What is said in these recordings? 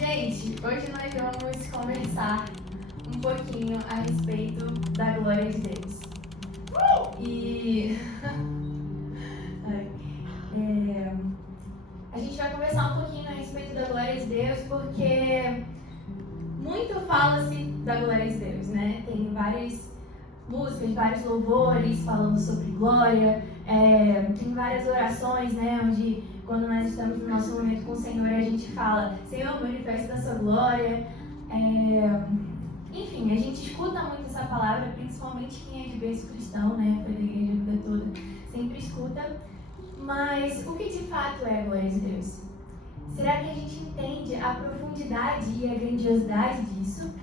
Gente, hoje nós vamos conversar um pouquinho a respeito da glória de Deus. E a gente vai conversar um pouquinho a respeito da glória de Deus, porque muito fala-se da glória de Deus, né? Tem várias músicas, vários louvores falando sobre glória, tem várias orações, né? Onde quando nós estamos no nosso momento com o Senhor, a gente fala: Senhor, manifesta a sua glória. Enfim, a gente escuta muito essa palavra, principalmente quem é de berço cristão, né? Foi da igreja a vida toda, sempre escuta. Mas o que de fato é a glória de Deus? Será que a gente entende a profundidade e a grandiosidade disso?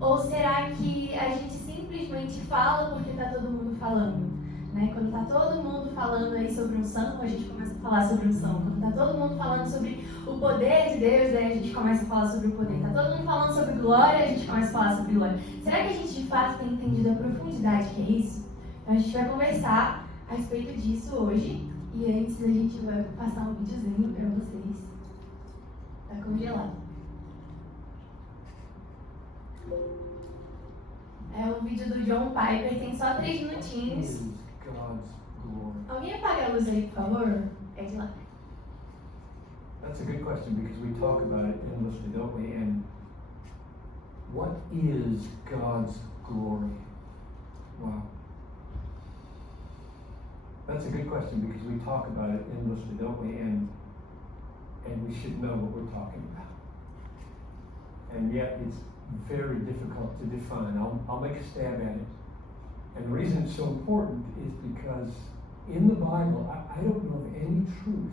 Ou será que a gente simplesmente fala porque está todo mundo falando? Né? Quando está todo mundo falando aí sobre unção, a gente começa a falar sobre unção. Quando está todo mundo falando sobre o poder de Deus, daí a gente começa a falar sobre o poder. Está todo mundo falando sobre glória, a gente começa a falar sobre glória. Será que a gente de fato tem entendido a profundidade que é isso? Então a gente vai conversar a respeito disso hoje. E antes a gente vai passar um videozinho para vocês. Tá congelado. É o vídeo do John Piper, tem só 3 minutinhos. Alguém apaga a luz aí, por favor? É de lá. That's a good question because we talk about it endlessly, don't we? And what is God's glory? Wow. That's a good question because we talk about it endlessly, don't we? And we should know what we're talking about. And yet it's very difficult to define. I'll make a stab at it. And the reason it's so important is because in the Bible, I don't know of any truth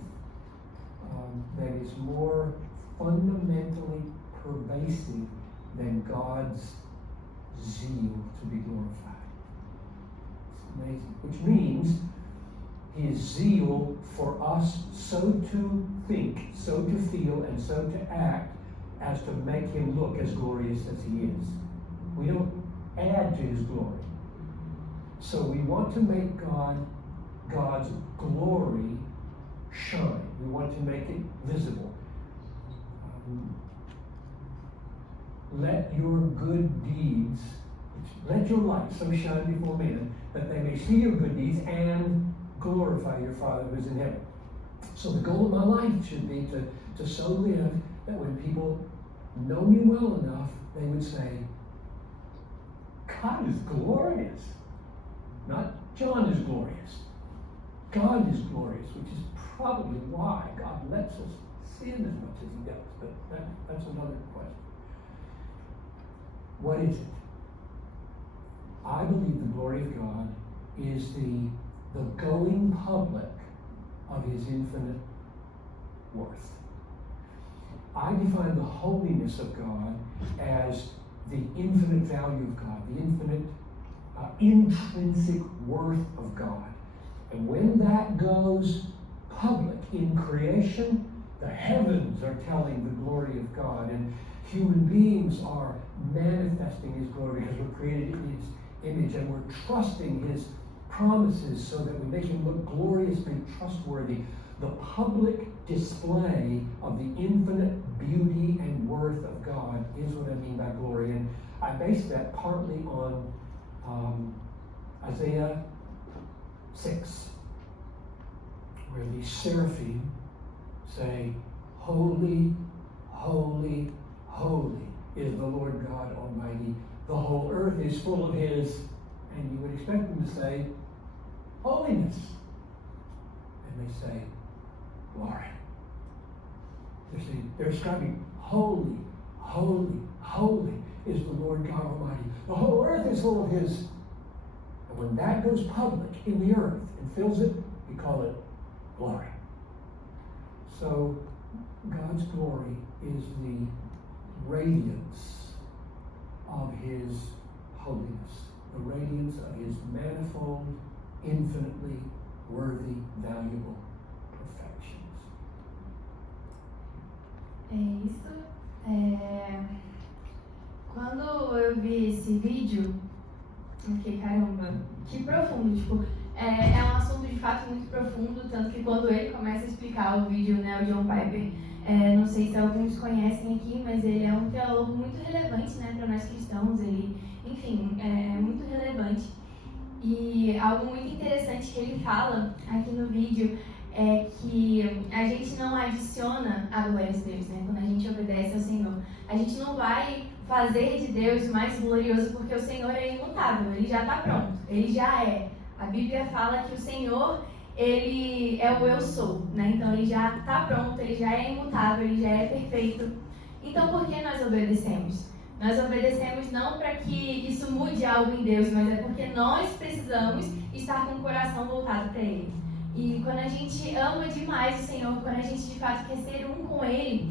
that is more fundamentally pervasive than God's zeal to be glorified. It's amazing. Which means His zeal for us so to think, so to feel, and so to act as to make Him look as glorious as He is. We don't add to His glory. So we want to make God's glory shine. We want to make it visible. Let your good deeds, let your light so shine before men that they may see your good deeds and glorify your Father who is in heaven. So the goal of my life should be to so live that when people know me well enough, they would say, God is glorious. Not John is glorious. God is glorious, which is probably why God lets us sin as much as He does. But that's another question. What is it? I believe the glory of God is the going public of His infinite worth. I define the holiness of God as the infinite value of God, the infinite intrinsic worth of God. And when that goes public in creation, the heavens are telling the glory of God, and human beings are manifesting His glory because we're created in His image, and we're trusting His promises so that we make Him look gloriously trustworthy. The public display of the infinite beauty and worth of God is what I mean by glory. And I base that partly on Isaiah 6, where the seraphim say, Holy, holy, holy is the Lord God Almighty. The whole earth is full of His, and you would expect them to say, holiness. And they say, glory. They're describing holy, holy, holy is the Lord God Almighty. The whole earth is full of His. And when that goes public in the earth and fills it, we call it glory. So God's glory is the radiance of His holiness, the radiance of His manifold, infinitely worthy, valuable perfections. É isso. Quando eu vi esse vídeo, eu fiquei, caramba, que profundo, tipo, é um assunto de fato muito profundo, tanto que quando ele começa a explicar o vídeo, né, o John Piper, Não sei se alguns conhecem aqui, mas ele é um teólogo muito relevante, né, para nós cristãos. Ele, enfim, é muito relevante. E algo muito interessante que ele fala aqui no vídeo é que a gente não adiciona a glória de Deus, né? Quando a gente obedece ao Senhor. A gente não vai fazer de Deus mais glorioso porque o Senhor é imutável, ele já está pronto, ele já é. A Bíblia fala que o Senhor, ele é o eu sou, né? Então ele já está pronto, ele já é imutável, ele já é perfeito. Então por que nós obedecemos? Nós obedecemos não para que isso mude algo em Deus, mas é porque nós precisamos estar com o coração voltado para Ele. E quando a gente ama demais o Senhor, quando a gente de fato quer ser um com Ele,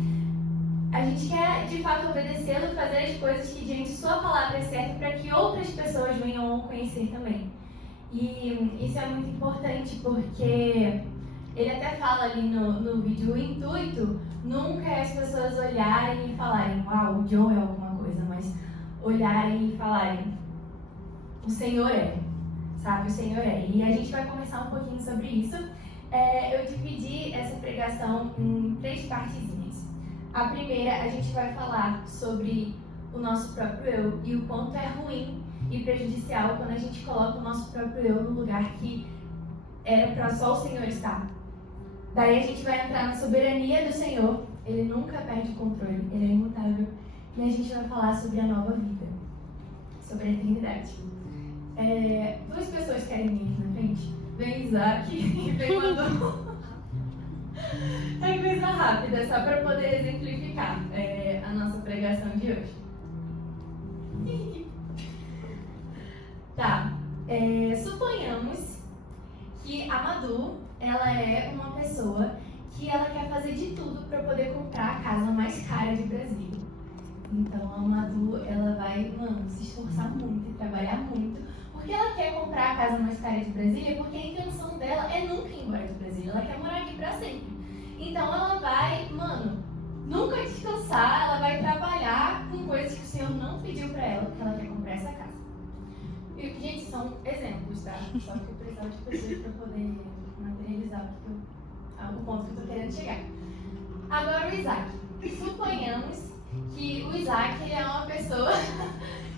a gente quer de fato obedecê-lo, fazer as coisas que diante de Sua palavra é certa para que outras pessoas venham a conhecer também. E isso é muito importante porque ele até fala ali no vídeo, o intuito nunca é as pessoas olharem e falarem, uau, o John é alguma coisa, mas olharem e falarem, o Senhor é, sabe, o Senhor é. E a gente vai conversar um pouquinho sobre isso. Eu dividi essa pregação em 3 partezinhas. A primeira, a gente vai falar sobre o nosso próprio eu e o quanto é ruim e prejudicial quando a gente coloca o nosso próprio eu no lugar que era para só o Senhor estar. Daí a gente vai entrar na soberania do Senhor, ele nunca perde o controle, ele é imutável. E a gente vai falar sobre a nova vida, sobre a eternidade. 2 pessoas querem vir aqui na frente. Vem Isaac e vem Manu. É coisa rápida, só para poder exemplificar a nossa pregação de hoje. Tá, suponhamos que a Madu, ela é uma pessoa que ela quer fazer de tudo para poder comprar a casa mais cara de Brasília. Então a Madu, ela vai, se esforçar muito e trabalhar muito, porque ela quer comprar a casa mais cara de Brasília, porque a intenção dela é nunca ir embora de Brasília, ela quer morar aqui para sempre. Então ela vai, nunca descansar, ela vai trabalhar com coisas que o Senhor não pediu para ela, porque ela quer comprar essa casa. E, gente, são exemplos, tá? Só que eu precisava de pessoas para poder materializar o ponto que eu estou querendo chegar. Agora o Isaac. Suponhamos que o Isaac ele é uma pessoa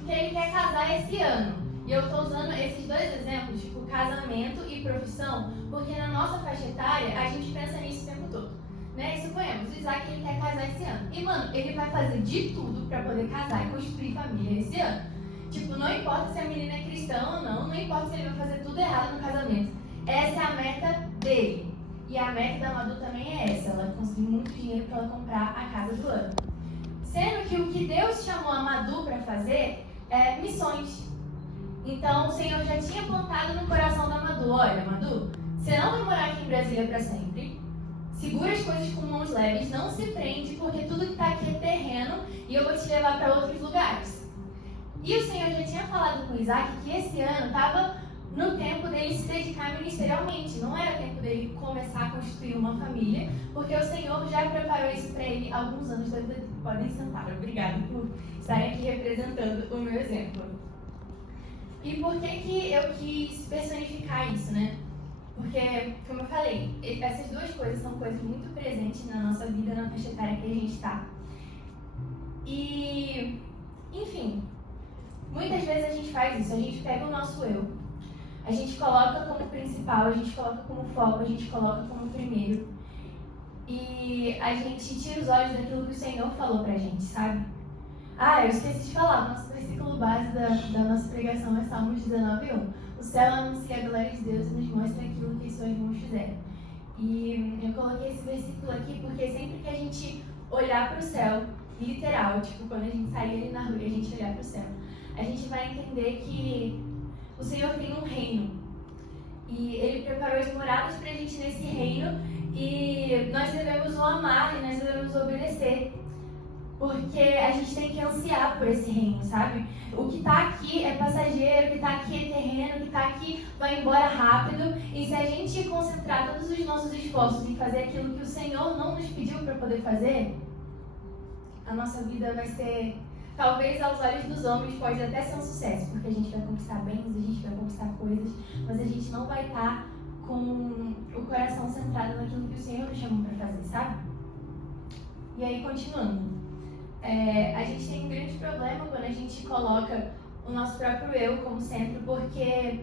que ele quer casar esse ano. E eu estou usando esses 2 exemplos, tipo casamento e profissão, porque na nossa faixa etária a gente pensa nisso o tempo todo. Né? E suponhamos, o Isaac ele quer casar esse ano. E, ele vai fazer de tudo para poder casar e construir família esse ano. Tipo, não importa se a menina é cristã ou não importa se ele vai fazer tudo errado no casamento. Essa é a meta dele. E a meta da Madu também é essa, ela conseguir muito dinheiro para ela comprar a casa do ano. Sendo que o que Deus chamou a Madu para fazer é missões. Então o Senhor já tinha plantado no coração da Madu, olha Madu, você não vai morar aqui em Brasília para sempre, segura as coisas com mãos leves, não se prende, porque tudo que está aqui é terreno e eu vou te levar para outros lugares. E o Senhor já tinha falado com Isaac que esse ano estava no tempo dele se dedicar ministerialmente. Não era tempo dele começar a construir uma família, porque o Senhor já preparou isso para ele há alguns anos. Podem sentar. Obrigada por estarem aqui representando o meu exemplo. E por que eu quis personificar isso, né? Porque, como eu falei, essas 2 coisas são coisas muito presentes na nossa vida, na faixa etária que a gente está. E, enfim, muitas vezes a gente faz isso, a gente pega o nosso eu, a gente coloca como principal, a gente coloca como foco, a gente coloca como primeiro. E a gente tira os olhos daquilo que o Senhor falou pra gente, sabe? Eu esqueci de falar, nosso versículo base da nossa pregação é Salmos 19:1. O céu anuncia a glória de Deus e nos mostra aquilo que suas mãos fizeram. E eu coloquei esse versículo aqui porque sempre que a gente olhar para o céu, literal, tipo quando a gente sair ali na rua e a gente olhar para o céu, a gente vai entender que o Senhor tem um reino. E Ele preparou as moradas para a gente nesse reino e nós devemos o amar e nós devemos obedecer. Porque a gente tem que ansiar por esse reino, sabe? O que está aqui é passageiro, o que está aqui é terreno, o que está aqui vai embora rápido. E se a gente concentrar todos os nossos esforços em fazer aquilo que o Senhor não nos pediu para poder fazer, a nossa vida vai ser, talvez aos olhos dos homens pode até ser um sucesso, porque a gente vai conquistar bens, a gente vai conquistar coisas, mas a gente não vai estar com o coração centrado naquilo que o Senhor nos chamou para fazer, sabe? E aí, continuando. A gente tem um grande problema quando a gente coloca o nosso próprio eu como centro, porque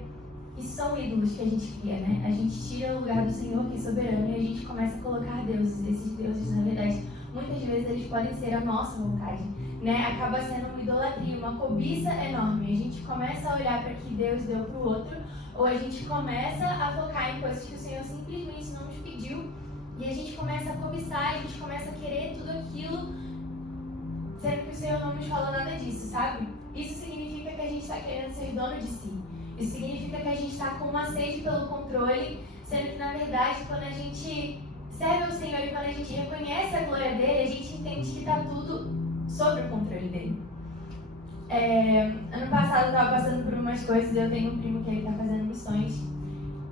isso são ídolos que a gente cria, né? A gente tira o lugar do Senhor, que é soberano, e a gente começa a colocar deuses. Esses deuses, na verdade, muitas vezes eles podem ser a nossa vontade, né? Acaba sendo uma idolatria, uma cobiça enorme. A gente começa a olhar para que Deus deu para o outro, ou a gente começa a focar em coisas que o Senhor simplesmente não nos pediu, e a gente começa a cobiçar, a gente começa a querer tudo aquilo, sendo que o Senhor não nos fala nada disso, sabe? Isso significa que a gente está querendo ser dono de si. Isso significa que a gente está com uma sede pelo controle, sendo que, na verdade, quando a gente serve ao Senhor e quando a gente reconhece a glória dele, a gente entende que está tudo sob o controle dele. Ano passado eu estava passando por umas coisas, eu tenho um primo que ele está fazendo missões.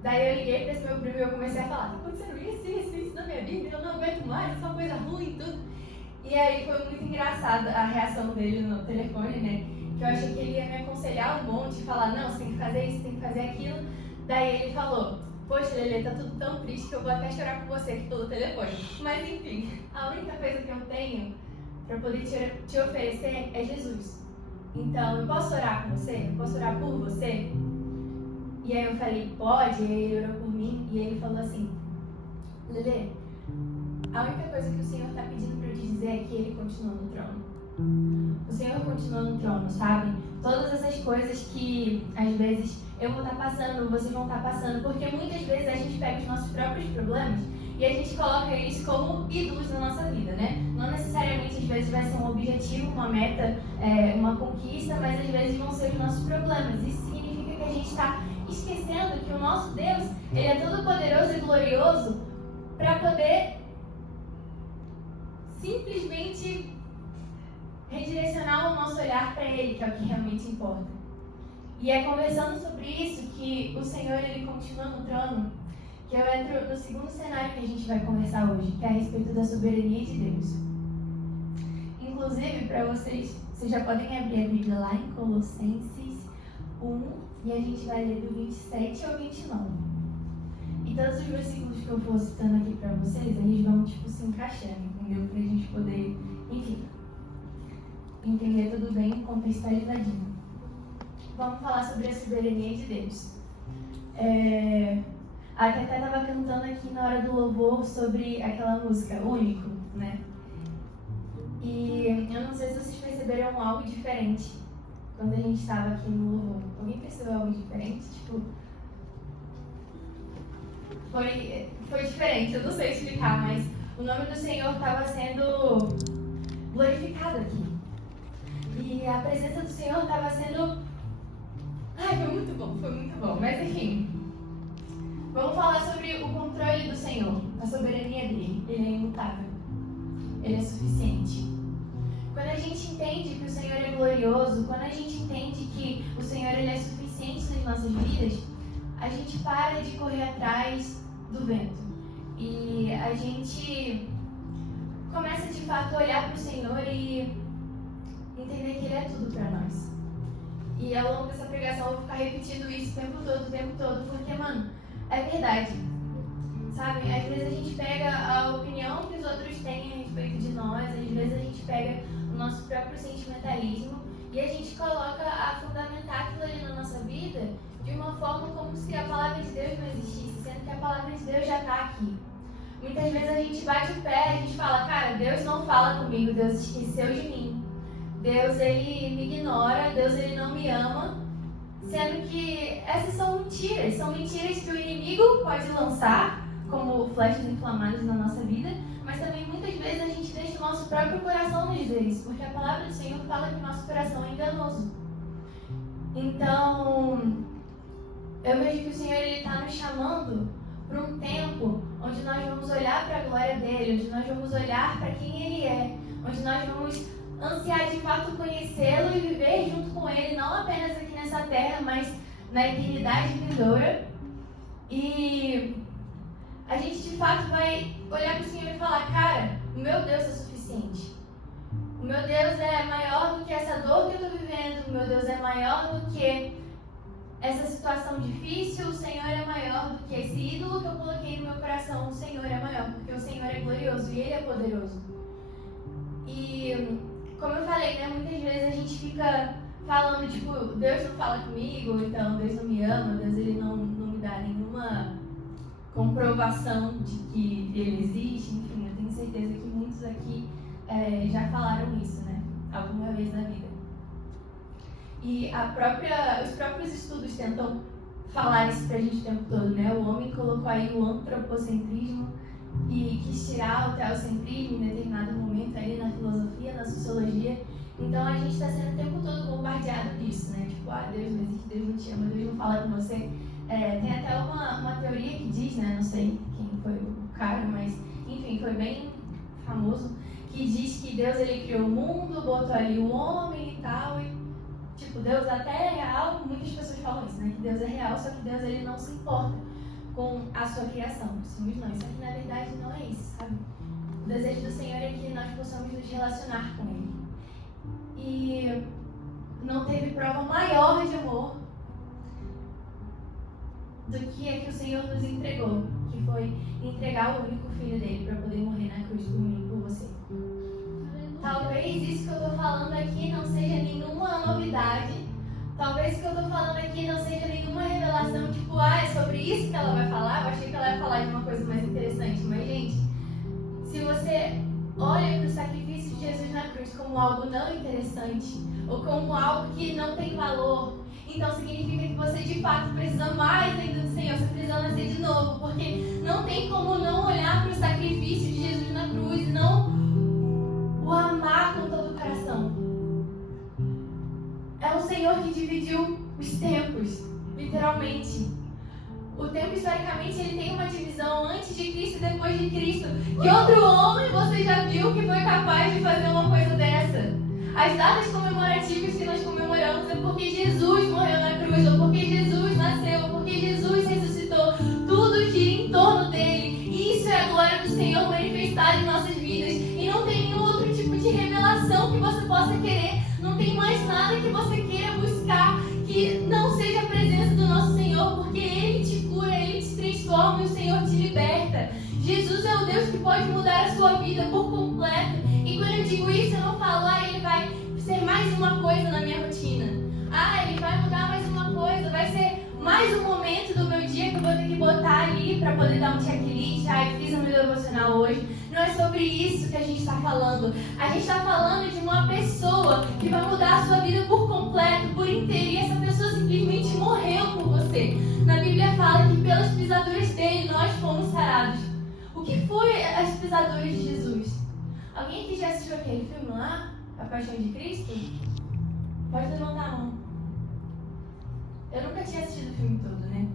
Daí eu liguei para esse meu primo e eu comecei a falar: tá acontecendo isso na minha vida, eu não aguento mais, é só coisa ruim e tudo. E aí foi muito engraçado a reação dele no telefone, né? Que eu achei que ele ia me aconselhar um monte, falar: não, você tem que fazer isso, tem que fazer aquilo. Daí ele falou: poxa, Lelê, tá tudo tão triste que eu vou até chorar com você aqui pelo telefone. Mas enfim, a única coisa que eu tenho para poder te oferecer é Jesus. Então, eu posso orar com você? Eu posso orar por você? E aí eu falei: pode. E aí ele orou por mim e ele falou assim: Lelê, a única coisa que o Senhor está pedindo para eu te dizer é que Ele continua no trono. O Senhor continua no trono, sabe? Todas essas coisas que, às vezes, eu vou estar passando, vocês vão estar passando, porque muitas vezes a gente pega os nossos próprios problemas e a gente coloca eles como ídolos na nossa vida, né? Não necessariamente, às vezes, vai ser um objetivo, uma meta, uma conquista, mas às vezes vão ser os nossos problemas. Isso significa que a gente está esquecendo que o nosso Deus, Ele é todo poderoso e glorioso para poder simplesmente redirecionar o nosso olhar para Ele, que é o que realmente importa. E é conversando sobre isso que o Senhor, Ele continua no trono, que eu entro no segundo cenário que a gente vai conversar hoje, que é a respeito da soberania de Deus. Inclusive, para vocês já podem abrir a Bíblia lá em Colossenses 1, e a gente vai ler do 27 ao 29. E todos os versículos que eu for citando aqui para vocês, eles vão, se encaixando, entendeu? Pra gente poder, enfim, entender tudo bem, contextualizadinho. Vamos falar sobre a soberania de Deus. A Tete estava cantando aqui na hora do louvor sobre aquela música, Único, né? E eu não sei se vocês perceberam algo diferente quando a gente estava aqui no louvor. Alguém percebeu algo diferente? Foi diferente, eu não sei explicar, mas o nome do Senhor estava sendo glorificado aqui. E a presença do Senhor estava sendo... foi muito bom. Mas enfim, vamos falar sobre o controle do Senhor, a soberania dele. Ele é imutável, ele é suficiente. Quando a gente entende que o Senhor é glorioso, quando a gente entende que o Senhor ele é suficiente nas nossas vidas, a gente para de correr atrás do vento. E a gente começa de fato a olhar para o Senhor e entender que Ele é tudo para nós. E ao longo dessa pregação eu vou ficar repetindo isso o tempo todo, porque, mano, é verdade. Sabe? Às vezes a gente pega a opinião que os outros têm a respeito de nós, às vezes a gente pega o nosso próprio sentimentalismo e a gente coloca a fundamentar aquilo ali na nossa vida de uma forma como se a palavra de Deus não existisse, sendo que a palavra de Deus já está aqui. Muitas vezes a gente bate o pé, a gente fala: cara, Deus não fala comigo, Deus esqueceu de mim. Deus, Ele me ignora, Deus, Ele não me ama. Sendo que essas são mentiras que o inimigo pode lançar como flechas inflamadas na nossa vida, mas também muitas vezes a gente deixa o nosso próprio coração nos dizer isso, porque a palavra do Senhor fala que o nosso coração é enganoso. Então, eu vejo que o Senhor está nos chamando para um tempo onde nós vamos olhar para a glória dele, onde nós vamos olhar para quem ele é, onde nós vamos ansiar de fato conhecê-lo e viver junto com ele, não apenas aqui nessa terra, mas na eternidade vindoura. E a gente de fato vai olhar para o Senhor e falar: cara, o meu Deus é suficiente. O meu Deus é maior do que essa dor que eu estou vivendo, o meu Deus é maior do que essa situação difícil, o Senhor é maior do que esse ídolo que eu coloquei no meu coração, o Senhor é maior, porque o Senhor é glorioso e Ele é poderoso. E, como eu falei, né, muitas vezes a gente fica falando, tipo, Deus não fala comigo, então Deus não me ama, Deus ele não me dá nenhuma comprovação de que ele existe. Enfim, eu tenho certeza que muitos aqui já falaram isso, né, alguma vez na vida. E os próprios estudos tentam falar isso pra gente o tempo todo, né? O homem colocou aí o antropocentrismo e quis tirar o teocentrismo em determinado momento aí na filosofia, na sociologia. Então a gente está sendo o tempo todo bombardeado disso, né? Tipo, Deus não existe, Deus não te ama, Deus não fala com você. Tem até uma teoria que diz, né? Não sei quem foi o cara, mas enfim, foi bem famoso, que diz que Deus ele criou o mundo, botou ali o homem e tal, e tipo, Deus até é real, muitas pessoas falam isso, né? Que Deus é real, só que Deus ele não se importa com a sua criação, somos nós. Só que na verdade não é isso, sabe? O desejo do Senhor é que nós possamos nos relacionar com Ele. E não teve prova maior de amor do que a que o Senhor nos entregou, que foi entregar o único filho dele para poder morrer na cruz por mim, por você. Talvez isso que eu estou falando aqui não seja nenhuma novidade. Talvez isso que eu estou falando aqui não seja nenhuma revelação, tipo, é sobre isso que ela vai falar. Eu achei que ela ia falar de uma coisa mais interessante. Mas, gente, se você olha para o sacrifício de Jesus na cruz como algo não interessante, ou como algo que não tem valor, então significa que você de fato precisa mais ainda do Senhor, você precisa nascer de novo, porque não tem como não olhar para o sacrifício de Jesus na cruz e não o amar com todo o coração. É o Senhor que dividiu os tempos, literalmente. O tempo, historicamente, ele tem uma divisão antes de Cristo e depois de Cristo. Que outro homem você já viu que foi capaz de fazer uma coisa dessa? As datas comemorativas que nós comemoramos é porque Jesus morreu na cruz, ou porque Jesus nasceu, ou porque Jesus ressuscitou. Tudo gira em torno dele. E isso é a glória do Senhor manifestada em nossas vidas. E não tem nenhum outro tipo de revelação que você possa querer. Não tem mais nada que você queira buscar que não seja a presença do nosso Senhor, porque Ele te cura, Ele te transforma e o Senhor te liberta. Jesus é o Deus que pode mudar a sua vida por completo. E quando eu digo isso, eu não falo, Ele vai ser mais uma coisa na minha rotina. Ele vai mudar mais uma coisa, vai ser mais um momento do meu dia que eu vou ter que botar ali para poder dar um checklist. Eu fiz o meu devocional hoje. Não é sobre isso que a gente está falando. A gente está falando de uma pessoa que vai mudar a sua vida por completo, por inteiro. E essa pessoa simplesmente morreu por você. Na Bíblia fala que pelas pisaduras dele nós fomos sarados. O que foi as pisaduras de Jesus? Alguém aqui já assistiu aquele filme lá? A Paixão de Cristo? Pode levantar a mão. Eu nunca tinha assistido o filme todo, né?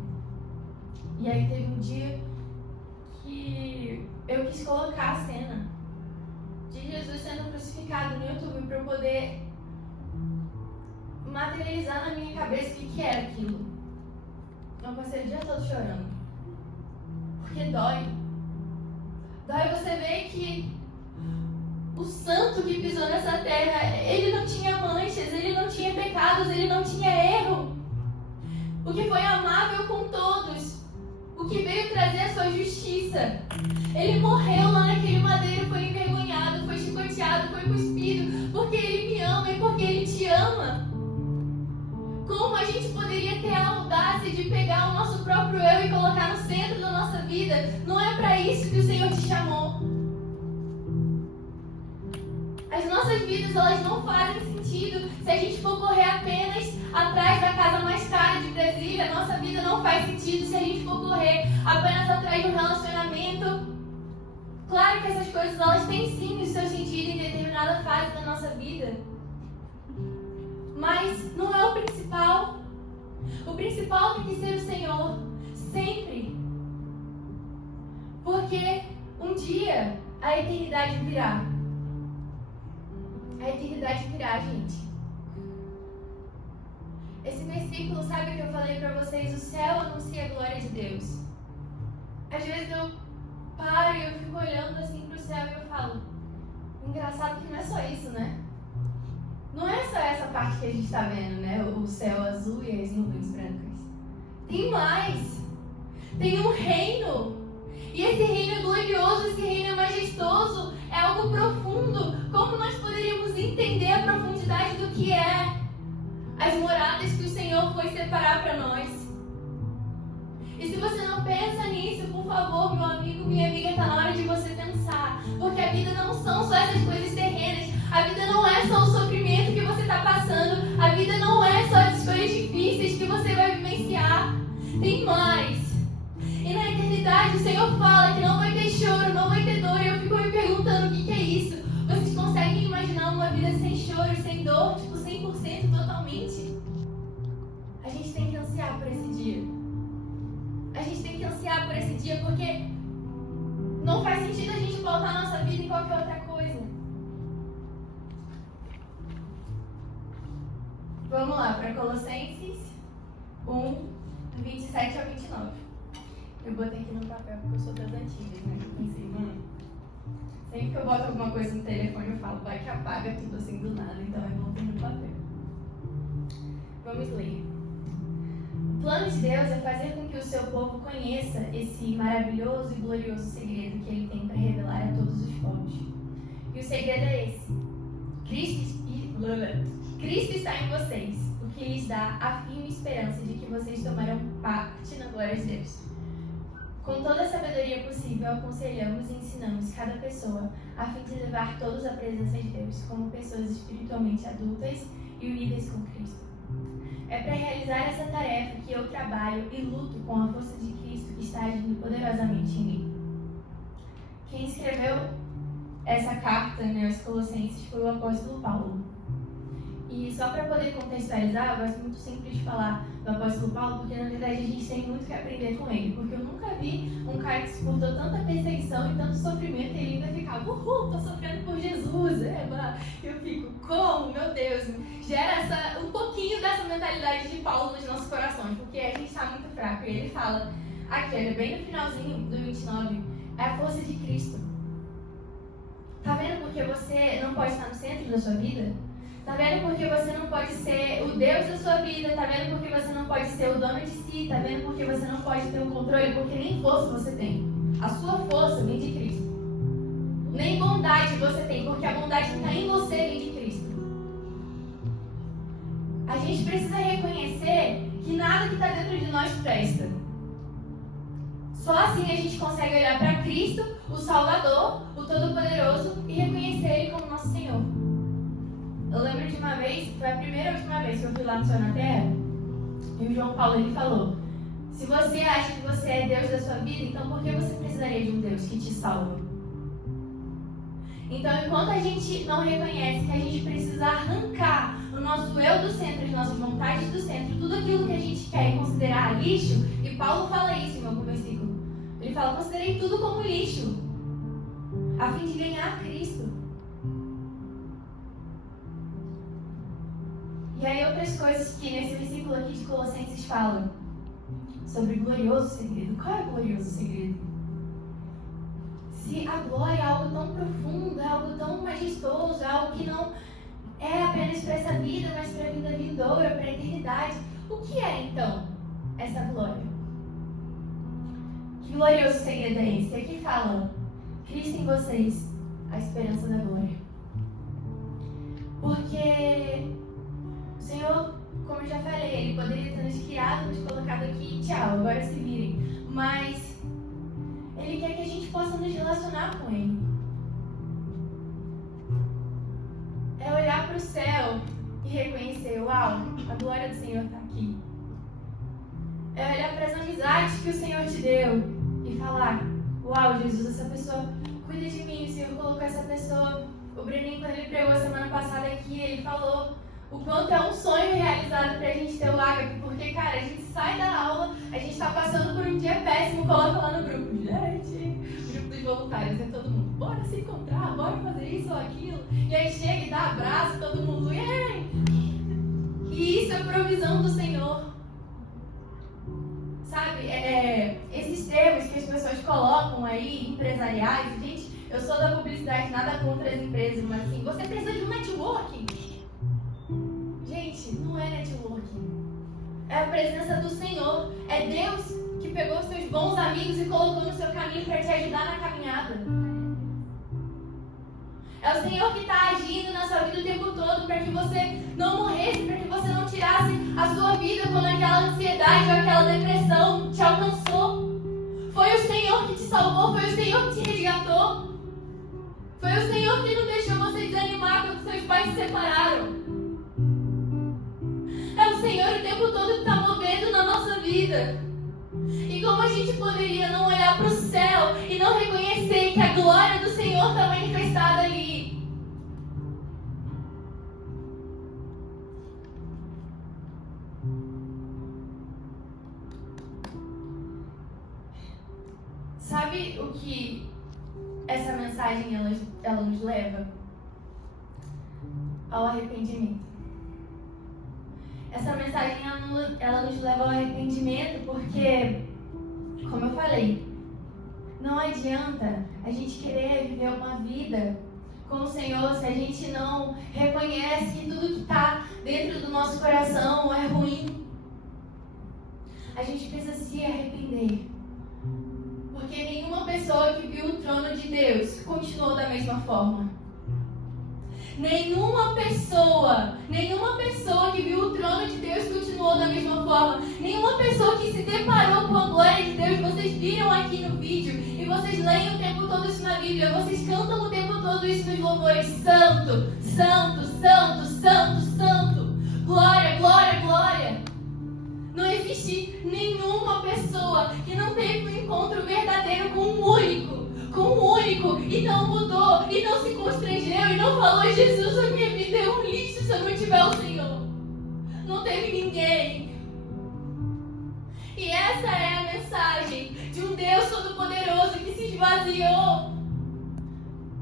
E aí teve um dia que eu quis colocar a cena de Jesus sendo crucificado no YouTube para eu poder materializar na minha cabeça o que era aquilo. Eu passei o dia todo chorando. Porque dói. Dói você ver que o santo que pisou nessa terra, ele não tinha manchas, ele não tinha pecados, ele não tinha erro. O que foi amável com todos, o que veio trazer a sua justiça. Ele morreu lá naquele madeiro, foi envergonhado, foi chicoteado, foi cuspido, porque ele me ama e porque ele te ama. Como a gente poderia ter a audácia de pegar o nosso próprio eu e colocar no centro da nossa vida? Não é para isso que o Senhor te chamou. As nossas vidas, elas não fazem sentido se a gente for correr apenas atrás da casa mais cara de Brasília. A nossa vida não faz sentido se a gente for correr apenas atrás de um relacionamento. Claro que essas coisas, elas têm sim o seu sentido em determinada fase da nossa vida. Mas não é o principal. O principal tem que ser o Senhor. Sempre. Porque um dia a eternidade virá. A eternidade virá, gente. Esse versículo, sabe o que eu falei pra vocês? O céu anuncia a glória de Deus. Às vezes eu paro e eu fico olhando assim pro céu e eu falo, engraçado que não é só isso, né? Não é só essa parte que a gente tá vendo, né? O céu azul e as nuvens brancas. Tem mais. Tem um reino. E esse reino é glorioso, esse reino é majestoso, é algo profundo. Como nós poderíamos entender a profundidade do que é as moradas que o Senhor foi separar para nós? E se você não pensa nisso, por favor, meu amigo, minha amiga, está na hora de você pensar. Porque a vida não são só essas coisas terrenas. A vida não é só o sofrimento que você está passando. A vida não é só as coisas difíceis que você vai vivenciar. Tem mais. E na eternidade o Senhor fala que não vai ter choro, não vai ter dor. E eu fico me perguntando o que é isso. Vocês conseguem imaginar uma vida sem choro, sem dor, tipo 100% totalmente? A gente tem que ansiar por esse dia. A gente tem que ansiar por esse dia porque não faz sentido a gente voltar a nossa vida em qualquer outra coisa. Vamos lá para Colossenses 1, 27 ao 29. Eu botei aqui no papel porque eu sou das antigas, né? Eu pensei, sempre que eu boto alguma coisa no telefone eu falo, vai que apaga tudo assim do nada, então eu botei no papel. Vamos ler. O plano de Deus é fazer com que o seu povo conheça esse maravilhoso e glorioso segredo que Ele tem para revelar a todos os povos. E o segredo é esse. Cristo está em vocês, o que lhes dá a firme esperança de que vocês tomarão parte na glória de Deus. Com toda a sabedoria possível, aconselhamos e ensinamos cada pessoa a fim de levar todos à presença de Deus, como pessoas espiritualmente adultas e unidas com Cristo. É para realizar essa tarefa que eu trabalho e luto com a força de Cristo que está agindo poderosamente em mim. Quem escreveu essa carta, aos Colossenses, foi o apóstolo Paulo. E só para poder contextualizar, eu gosto muito sempre de falar do apóstolo Paulo, porque na verdade a gente tem muito que aprender com ele. Porque eu nunca vi um cara que suportou tanta perseguição e tanto sofrimento e ele ainda ficava, tô sofrendo por Jesus. Eu fico, como? Meu Deus, gera um pouquinho dessa mentalidade de Paulo nos nossos corações, porque a gente está muito fraco. E ele fala, aqui, olha, bem no finalzinho do 29, é a força de Cristo. Tá vendo porque você não pode estar no centro da sua vida? Tá vendo porque você não pode ser o Deus da sua vida? Tá vendo porque você não pode ser o dono de si? Tá vendo porque você não pode ter o controle? Porque nem força você tem. A sua força vem de Cristo. Nem bondade você tem, porque a bondade que está em você vem de Cristo. A gente precisa reconhecer que nada que está dentro de nós presta. Só assim a gente consegue olhar para Cristo, o Salvador, o Todo-Poderoso, e reconhecer Ele como nosso Senhor. Eu lembro de uma vez, foi a primeira e última vez que eu fui lá no Céu na Terra, e o João Paulo ele falou, se você acha que você é Deus da sua vida, então por que você precisaria de um Deus que te salva? Então, enquanto a gente não reconhece que a gente precisa arrancar o nosso eu do centro, as nossas vontades do centro, tudo aquilo que a gente quer considerar lixo, e Paulo fala isso em algum versículo, ele fala, considerei tudo como lixo, a fim de ganhar Cristo. E aí outras coisas que nesse versículo aqui de Colossenses falam sobre o glorioso segredo. Qual é o glorioso segredo? Se a glória é algo tão profundo, é algo tão majestoso, é algo que não é apenas para essa vida, mas para a vida vindoura, para a eternidade, o que é então essa glória? Que glorioso segredo é esse? Aqui fala, Cristo em vocês, a esperança da glória. Porque o Senhor, como eu já falei, Ele poderia ter nos criado, nos colocado aqui e tchau, agora se virem. Mas Ele quer que a gente possa nos relacionar com Ele. É olhar para o céu e reconhecer, uau, a glória do Senhor está aqui. É olhar para as amizades que o Senhor te deu e falar, uau, Jesus, essa pessoa cuida de mim, o Senhor colocou essa pessoa. O Breninho, quando ele pregou semana passada aqui, ele falou o quanto é um sonho realizado pra gente ter o Ágape, porque, cara, a gente sai da aula, a gente tá passando por um dia péssimo, coloca lá no grupo, gente, grupo dos voluntários, é todo mundo, bora se encontrar, bora fazer isso ou aquilo, e aí chega e dá abraço, todo mundo, e isso é provisão do Senhor, sabe, esses termos que as pessoas colocam aí, empresariais, gente, eu sou da publicidade, nada contra as empresas, mas assim, você precisa de um networking. Gente, não é networking. É a presença do Senhor. É Deus que pegou os seus bons amigos e colocou no seu caminho para te ajudar na caminhada. É o Senhor que está agindo na sua vida o tempo todo para que você não morresse, para que você não tirasse a sua vida quando aquela ansiedade ou aquela depressão te alcançou. Foi o Senhor que te salvou, foi o Senhor que te resgatou. Foi o Senhor que não deixou você desanimar quando seus pais se separaram. É o Senhor o tempo todo que está movendo na nossa vida. E como a gente poderia não olhar para o céu e não reconhecer que a glória do Senhor está manifestada ali? Sabe o que essa mensagem ela nos leva? Ao arrependimento. Essa mensagem ela nos leva ao arrependimento porque, como eu falei, não adianta a gente querer viver uma vida com o Senhor se a gente não reconhece que tudo que está dentro do nosso coração é ruim. A gente precisa se arrepender. Porque nenhuma pessoa que viu o trono de Deus continuou da mesma forma. Nenhuma pessoa que viu o trono de Deus continuou da mesma forma. Nenhuma pessoa que se deparou com a glória de Deus, vocês viram aqui no vídeo, e vocês leem o tempo todo isso na Bíblia, vocês cantam o tempo todo isso nos louvores: Santo, Santo, Santo, Santo, Santo. Glória, glória, glória. Não existe nenhuma pessoa que não teve um encontro verdadeiro com um único, e não mudou, e não se constrangeu, e não falou: Jesus, a minha vida é um lixo se eu não tiver o Senhor. Não teve ninguém. E essa é a mensagem de um Deus Todo-Poderoso que se esvaziou,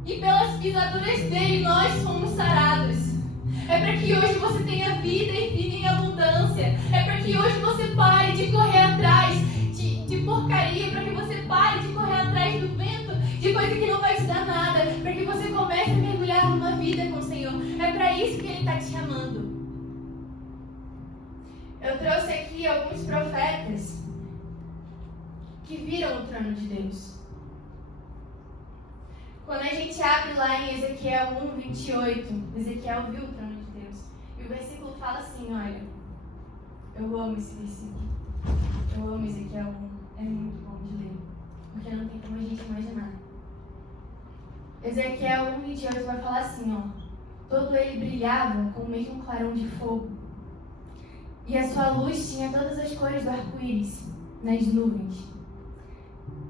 e pelas pisaduras dele nós fomos sarados. É para que hoje você tenha vida e vida em abundância. É para que hoje você pare de correr atrás de porcaria, para que você pare de correr atrás do vento, de coisa que não vai te dar nada, para que você comece a mergulhar numa vida com o Senhor. É para isso que Ele está te chamando. Eu trouxe aqui alguns profetas que viram o trono de Deus. Quando a gente abre lá em Ezequiel 1:28, Ezequiel viu o trono de Deus. E o versículo fala assim, olha, eu amo esse versículo. Eu amo Ezequiel 1, é muito bom de ler, porque não tem como a gente imaginar. Ezequiel 1:28 vai falar assim, ó: todo ele brilhava com o mesmo clarão de fogo, e a sua luz tinha todas as cores do arco-íris nas nuvens.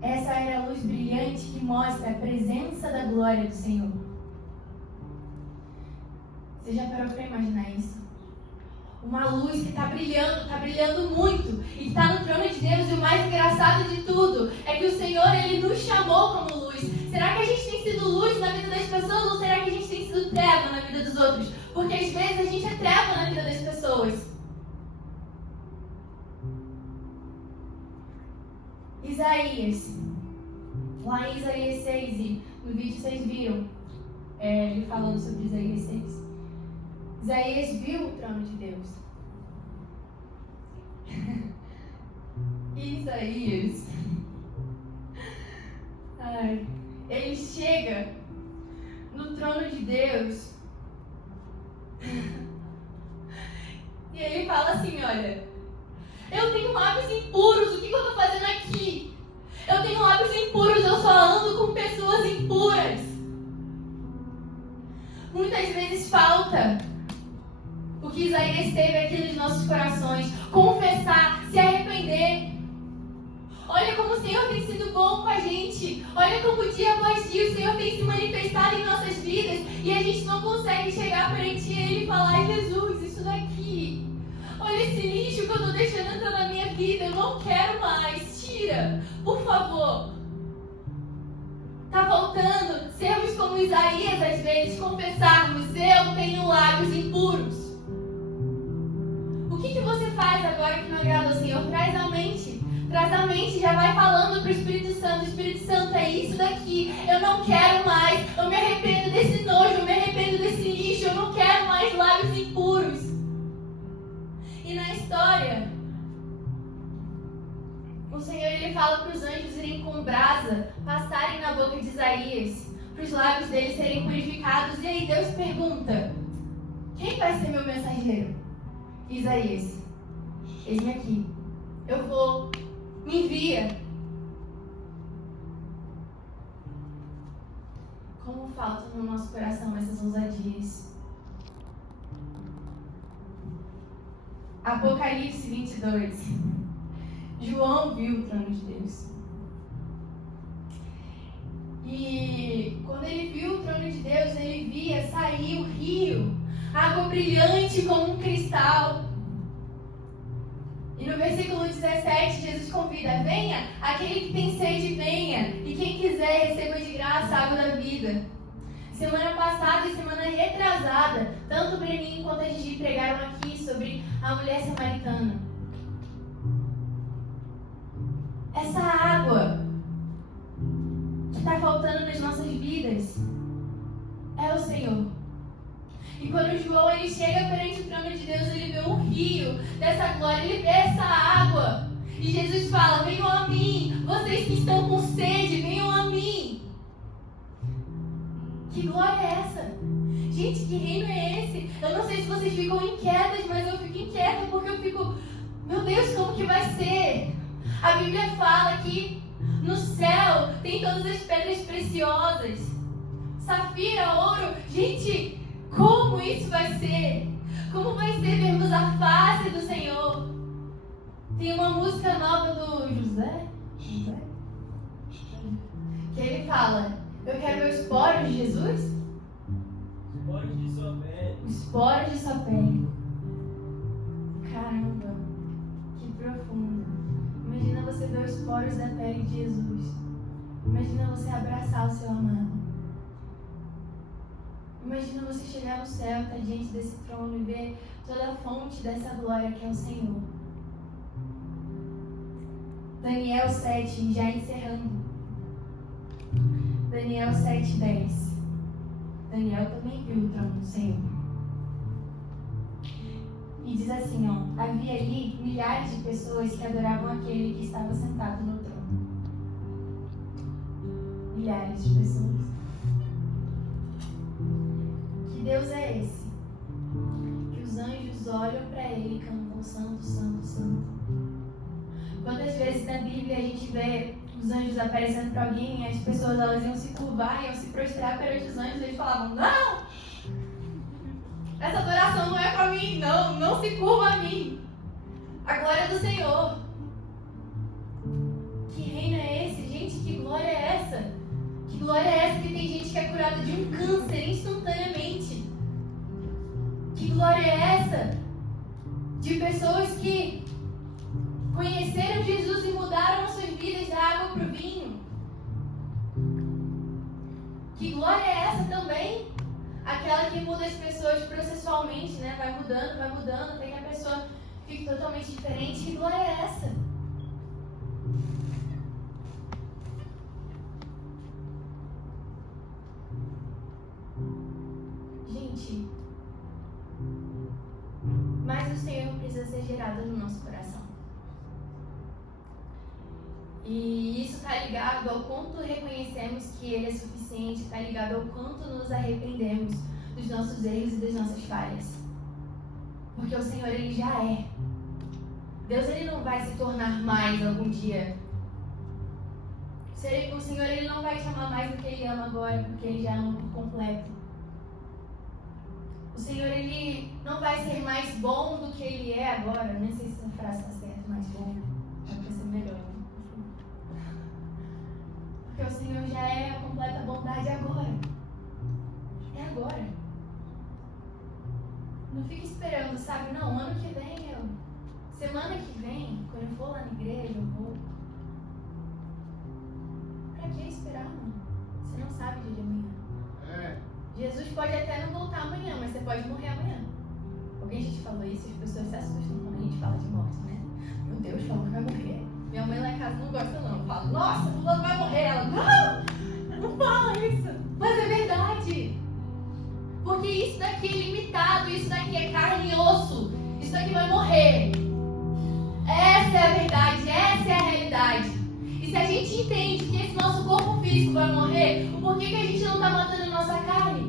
Essa era a luz brilhante que mostra a presença da glória do Senhor. Você já parou para imaginar isso? Uma luz que está brilhando muito, e que está no trono de Deus. E o mais engraçado de tudo é que o Senhor, Ele nos chamou como luz. Será que a gente tem sido luz na vida das pessoas, ou será que a gente tem sido treva na vida dos outros? Porque às vezes a gente é treva na vida das pessoas. Isaías, lá em Isaías 6, e no vídeo vocês viram ele falando sobre Isaías 6. Isaías viu o trono de Deus. Isaías, ele chega no trono de Deus e ele fala assim, olha, eu tenho lábios impuros, o que eu estou fazendo aqui? Eu tenho lábios impuros, eu só ando com pessoas impuras. Muitas vezes falta o que Isaías teve aqui nos nossos corações: confessar, se arrepender. Olha como o Senhor tem sido bom com a gente. Olha como dia após dia o Senhor tem se manifestado em nossas vidas, e a gente não consegue chegar perante Ele e falar: Jesus, isso daqui, olha esse lixo que eu estou deixando entrar na minha vida, eu não quero mais, tira, por favor. Está faltando sermos como Isaías às vezes, confessarmos: eu tenho lábios impuros. O que você faz agora que não agrada ao Senhor? Traz a mente, já vai falando para o Espírito Santo: Espírito Santo, é isso daqui, eu não quero mais, eu me arrependo desse nojo, eu me arrependo desse lixo, eu não quero mais lábios impuros. E na história, o Senhor, Ele fala para os anjos irem com brasa, passarem na boca de Isaías, para os lábios dele serem purificados. E aí Deus pergunta: quem vai ser meu mensageiro? Isaías: eis-me aqui, eu vou, me envia. Como faltam no nosso coração essas ousadias. Apocalipse 22. João viu o trono de Deus. E quando ele viu o trono de Deus, ele via sair o rio, água brilhante como um cristal. E no versículo 17, Jesus convida: venha, aquele que tem sede, venha, e quem quiser receba de graça a água da vida. Semana passada e semana retrasada, tanto o Breninho quanto a Gigi pregaram aqui sobre a mulher samaritana. Essa água que está faltando nas nossas vidas é o Senhor. E quando João ele chega perante o trono de Deus, ele vê um rio dessa glória, ele vê essa água. E Jesus fala: venham a mim, vocês que estão com sede, venham a mim. Que glória é essa? Gente, que reino é esse? Eu não sei se vocês ficam inquietas, mas eu fico inquieta porque eu fico: meu Deus, como que vai ser? A Bíblia fala que no céu tem todas as pedras preciosas, safira, ouro. Gente, como isso vai ser? Como vai ser vermos a face do Senhor? Tem uma música nova do José, que ele fala: eu quero ver os poros de Jesus. Os poros de sua pele. Os poros de sua pele. Caramba, que profundo. Imagina você ver os poros da pele de Jesus. Imagina você abraçar o seu amado. Imagina você chegar no céu, estar diante desse trono e ver toda a fonte dessa glória que é o Senhor. Daniel 7, já encerrando. Daniel 7:10. Daniel também viu o trono do Senhor. E diz assim, ó: havia ali milhares de pessoas que adoravam aquele que estava sentado no trono. Milhares de pessoas. Que Deus é esse? Que os anjos olham para ele e cantam: santo, santo, santo. Quantas vezes na Bíblia a gente vê os anjos aparecendo para alguém e as pessoas elas iam se curvar, iam se prostrar perante os anjos, e eles falavam: não! Essa adoração não é para mim, não se curva a mim. A glória do Senhor. Que reino é esse? Gente, que glória é essa? Que glória é essa que tem gente que é curada de um câncer instantaneamente? Que glória é essa? De pessoas que conheceram Jesus e mudaram as suas vidas da água para o vinho. Que glória é essa também? Aquela que muda as pessoas processualmente, né? Vai mudando, até que a pessoa fique totalmente diferente. Que glória é essa? Gente, mas o Senhor precisa ser gerado no nosso coração. E isso está ligado ao quanto reconhecemos que Ele é suficiente, está ligado ao quanto nos arrependemos dos nossos erros e das nossas falhas. Porque o Senhor, Ele já é. Deus, Ele não vai se tornar mais algum dia. O Senhor, Ele não vai te amar mais do que Ele ama agora, porque Ele já ama por completo. O Senhor, Ele não vai ser mais bom do que Ele é agora. Eu nem sei se essa frase está certa, mais bom. Vai ser melhor. Porque o Senhor já é a completa bondade agora. É agora. Não fique esperando, sabe? Não, ano que vem semana que vem, quando eu for lá na igreja, eu vou. Pra que esperar, mano? Você não sabe o dia de amanhã. Jesus pode até não voltar amanhã, mas você pode morrer amanhã. Alguém já te falou isso? As pessoas se assustam quando a gente fala de morte, né? Meu Deus, falou que vai morrer. Minha mãe lá em casa não gosta não. Fala: nossa, fulano vai morrer. Ela: não fala isso. Mas é verdade. Porque isso daqui é limitado, isso daqui é carne e osso. Isso daqui vai morrer. Essa é a verdade, essa é a realidade. físico vai morrer, o porquê que a gente não está matando a nossa carne?